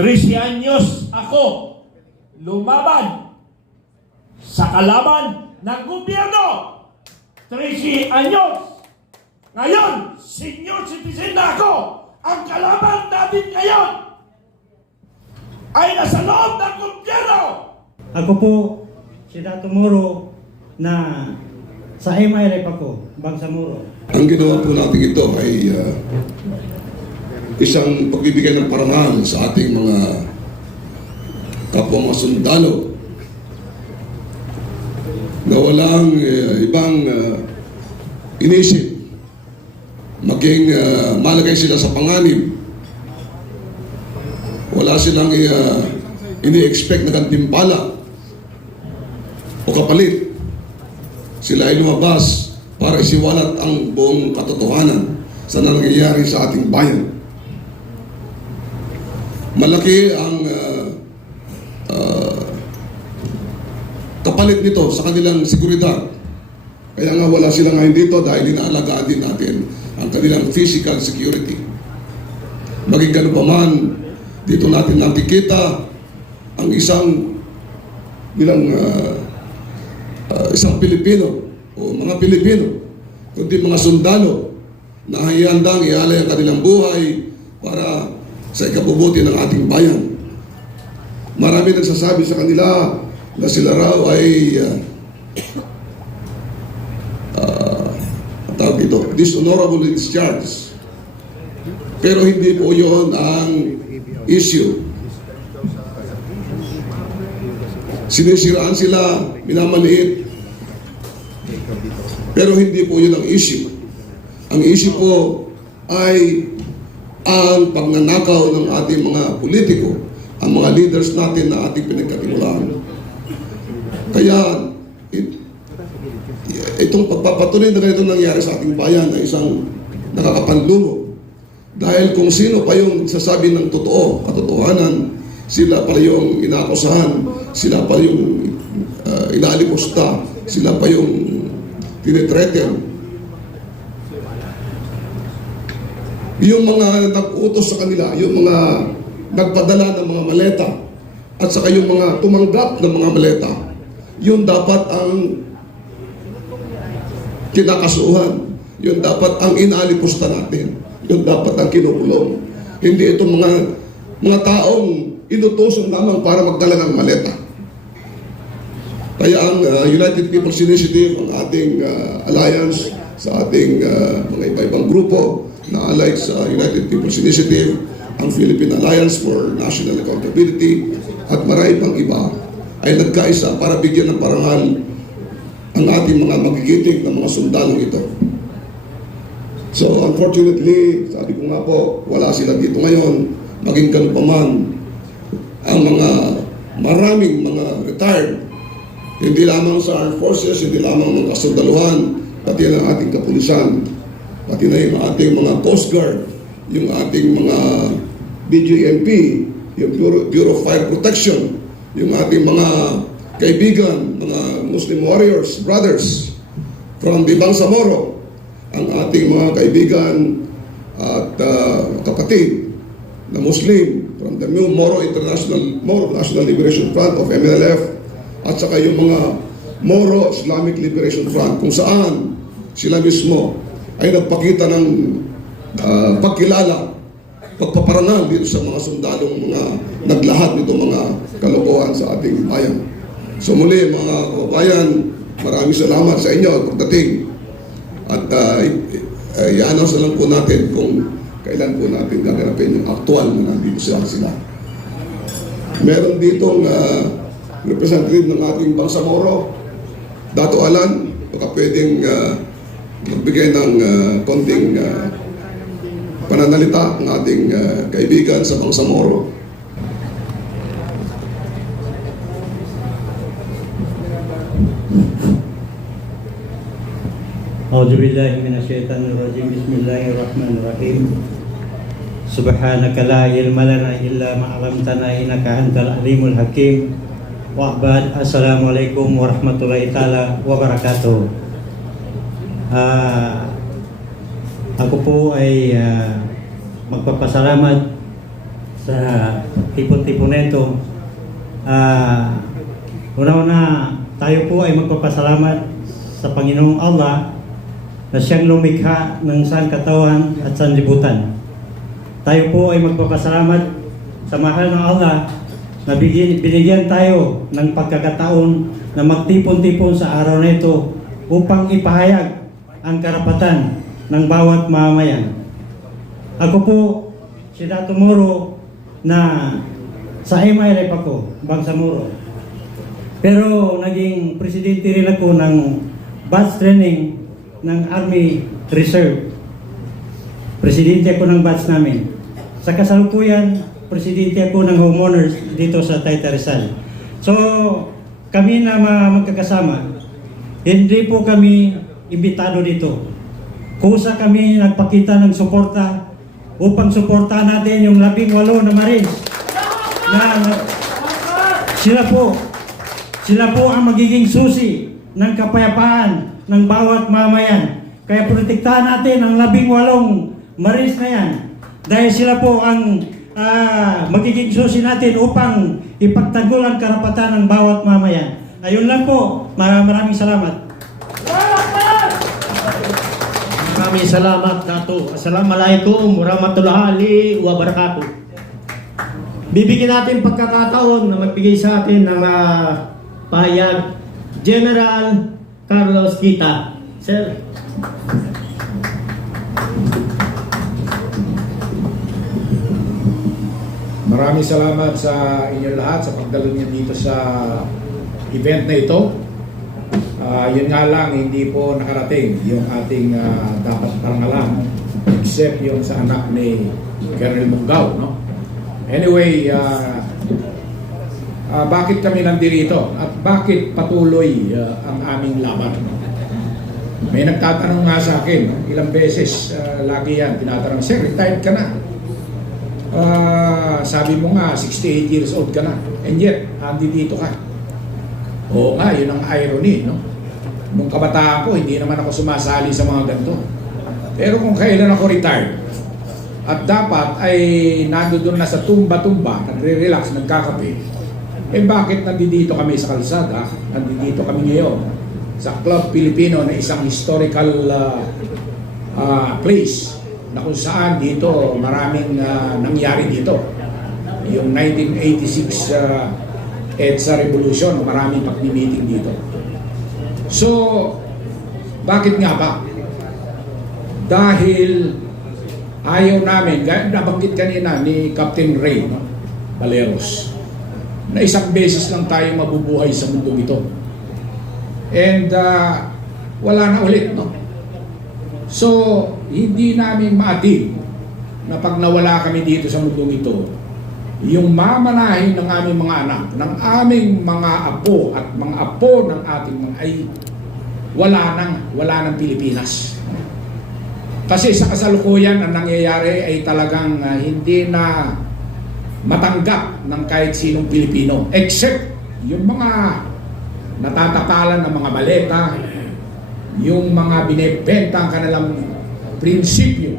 13 anyos ako lumaban sa kalaban ng gobyerno. 13 anyos. Ngayon, senior citizen na ako. Ang kalaban natin ngayon ay nasa loob ng gobyerno. Ako po, si Dato Moro, na sa MILF ako, Bangsamoro. Ang ginawa po natin ito ay isang pagbibigay ng parangal sa ating mga kapwa mga sundalo na walang ibang inisip, maging malagay sila sa panganib. Wala silang ini-expect na gantimpala o kapalit. Sila ay lumabas para isiwalat ang buong katotohanan sa nangyayari sa ating bayan. Malaki ang kapalit nito sa kanilang seguridad. Kaya nga wala sila ngayon dito dahil inaalagaan din natin ang kanilang physical security. Maging ganun pa man, dito natin nakikita ang isang Pilipino o mga Pilipino, kundi mga sundalo na hiyandang ialay ang kanilang buhay para sa ikabubuti ng ating bayan. Marami nagsasabi sa kanila na sila raw ay dishonorable discharge. Pero hindi po yun ang issue. Sinisiraan sila, minamaliit. Pero hindi po yun ang issue. Ang issue po ay ang pagnanakaw ng ating mga politiko, ang mga leaders natin na ating pinagkatiwalaan. Kaya itong pagpapatuloy na ganito nangyari sa ating bayan ay isang nakakapanlumo. Dahil kung sino pa yung sasabi ng totoo, katotohanan, sila pa yung inaakusahan, sila pa yung inaalipusta, sila pa yung tinitreaten. Yung mga nag-utos sa kanila, yung mga nagpadala ng mga maleta, at saka yung mga tumanggap ng mga maleta, yun dapat ang kinakasuhan, yun dapat ang inaalipusta natin, yun dapat ang kinukulong. Hindi itong mga taong inutusan lamang para magdala ng maleta. Kaya ang United People's Initiative, ang ating alliance sa ating mga iba-ibang grupo na allied sa United People's Initiative, ang Philippine Alliance for National Accountability, at marami pang iba, ay nagkaisa para bigyan ng parangal ang ating mga magigiting ng mga sundalong ito. So unfortunately, sabi ko nga po, wala sila dito ngayon. Maging ganun pa man, ang mga maraming mga retired, hindi lamang sa armed forces, hindi lamang mga kasundaluhan, pati ng ating kapulisan, pati na yung ating mga Coast Guard, yung ating mga BGMP, yung Bureau of Fire Protection, yung ating mga kaibigan, mga Muslim warriors, brothers from the Bangsamoro, ang ating mga kaibigan at kapatid na Muslim from the Moro National Liberation Front of MNLF, at saka yung mga Moro Islamic Liberation Front, kung saan sila mismo ay nagpakita ng pagkilala, pagpaparangal dito sa mga sundalong mga naglahat nito mga kalokohan sa ating bayan. So muli mga kababayan, maraming salamat sa inyo at pagdating. At i-announce na lang po natin kung kailan po natin gaganapin yung aktual na nandito sila. Meron ditong representative ng ating Bangsamoro, Dato Alan, baka pwedeng magbigay ng konting pananalita ng ating kaibigan sa Bangsamoro. A'udzubillahi minasyaitonirrajim. Bismillahirrahmanirrahim. Subhanaka la ilma lana illa ma 'allamtana innaka antal alimul hakim. Wa ba'd. Assalamualaikum warahmatullahi taala wabarakatuh. Ako po ay magpapasalamat sa tipon-tipon na ito. Una-una, tayo po ay magpapasalamat sa Panginoong Allah na siyang lumikha ng sangkatawan at sanlibutan. Tayo po ay magpapasalamat sa mahal ng Allah na binigyan tayo ng pagkakataon na magtipon-tipon sa araw na ito upang ipahayag ang karapatan ng bawat mamamayan. Ako po, si Dato Moro, na sa MILF ako, Bangsamoro. Pero naging presidente rin ako ng batch training ng Army Reserve. Presidente ako ng batch namin. Sa kasalukuyan, presidente ako ng homeowners dito sa Taytay Rizal. So, kami na magkakasama, hindi po kami imbitado dito. Kusa kami nagpakita ng suporta upang suportahan natin yung 18 na Marines na sila po ang magiging susi ng kapayapaan ng bawat mamayan. Kaya protektahan natin ang 18 Marines na yan dahil sila po ang magiging susi natin upang ipagtanggol ang karapatan ng bawat mamayan. Ayun lang po. Maraming salamat. Maraming salamat, Dato. Assalamualaikum warahmatullahi wabarakatuh. Bibigyan natin pagkakataon na magbigay sa atin ng pahayag General Carlos Kita. Sir. Maraming salamat sa inyong lahat sa pagdalo niyo dito sa event na ito. Yun nga lang, hindi po nakarating yung ating dapat parangalan except yung sa anak ni Colonel Mungaw, no? Anyway, bakit kami nandito at bakit patuloy ang aming laban? May nagtatanong nga sa akin, no? Ilang beses lagi yan, tinatanong, Sir, retired ka na. Sabi mo nga, 68 years old ka na, and yet, dito ka. Oo nga, yun ang irony, no? Nung kabataan ko, hindi naman ako sumasali sa mga ganito. Pero kung kailan ako retired, at dapat ay nandoon na sa tumba-tumba, nagre-relax, nagkakape, bakit nandito kami sa kalsada, nandito kami ngayon, sa Club Filipino na isang historical place, na kung saan dito maraming nangyari dito. Yung 1986 EDSA Revolution, maraming pag-meeting dito. So, bakit nga ba? Dahil ayaw namin, nabanggit kanina ni Captain Ray, no? Valeros, na isang beses lang tayo mabubuhay sa mundong ito. And wala na ulit, no? So, hindi namin maatid na pag nawala kami dito sa mundong ito, yung mamanahin ng aming mga anak, ng aming mga apo at mga apo ng ating mga ay wala nang Pilipinas. Kasi sa kasalukuyan ang nangyayari ay talagang hindi na matanggap ng kahit sinong Pilipino except yung mga natatakalan ng mga baleta, yung mga binebenta ang kanilang prinsipyo